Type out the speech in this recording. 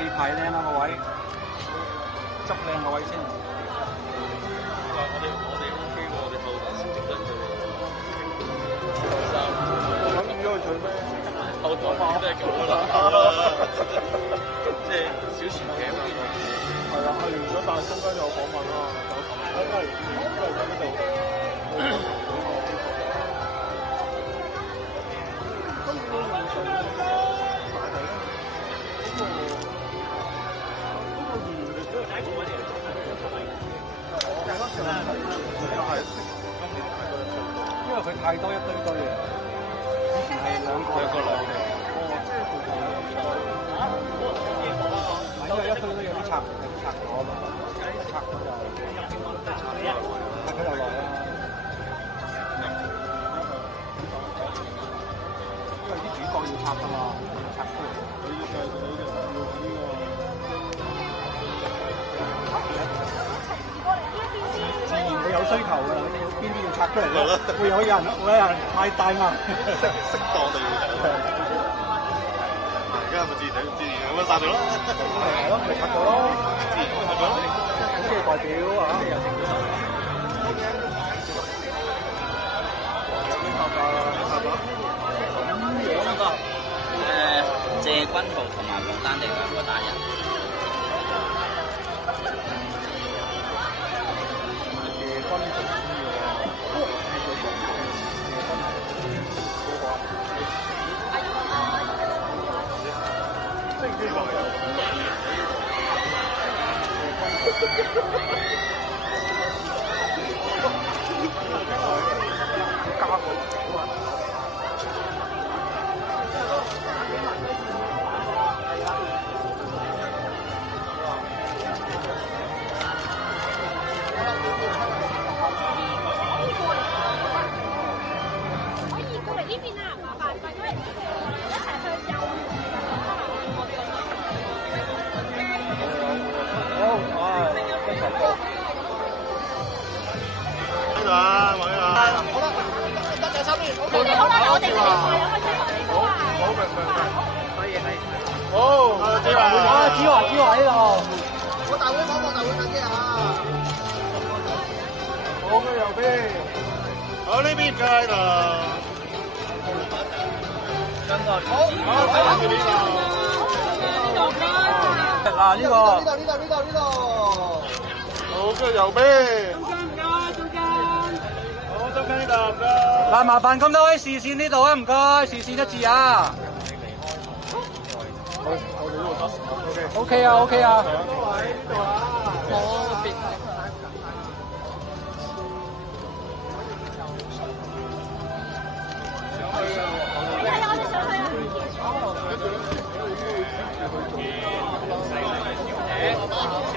未排靚啊個位，執靚個位先。我哋 OK 喎，我哋後邊先整緊佢哋。咁魚去取咩？後台都係咁啦，即係小船艇啊。係啊，完咗，但係中間有訪問啊，我都係喺呢度。因為佢太多一堆堆啊，以前係兩個來嘅。哦，即係因為一堆堆有啲拆咗啊嘛，拆咗就佢又來啦。因為啲主角要拆㗎嘛，拆出嚟。自然會有需求㗎啦，邊啲要拆出嚟咧？會有人太大嘛？適當地。而家係咪自然咁樣殺咗啦？係咯，咪拆咗咯。自然拆咗。咁即係代表啊？謝君豪同埋黃丹妮兩個單人。子華喺度。我大會手機啊！好嘅，右邊。好，呢邊唔該喺度。好，睇住呢度。嗱呢個。呢度。好，跟住右邊。好，中間呢度唔該。嗱，麻煩咁多位視線呢度啊，唔該，視線一致啊。OK 啊，OK 啊。我哋上去啊！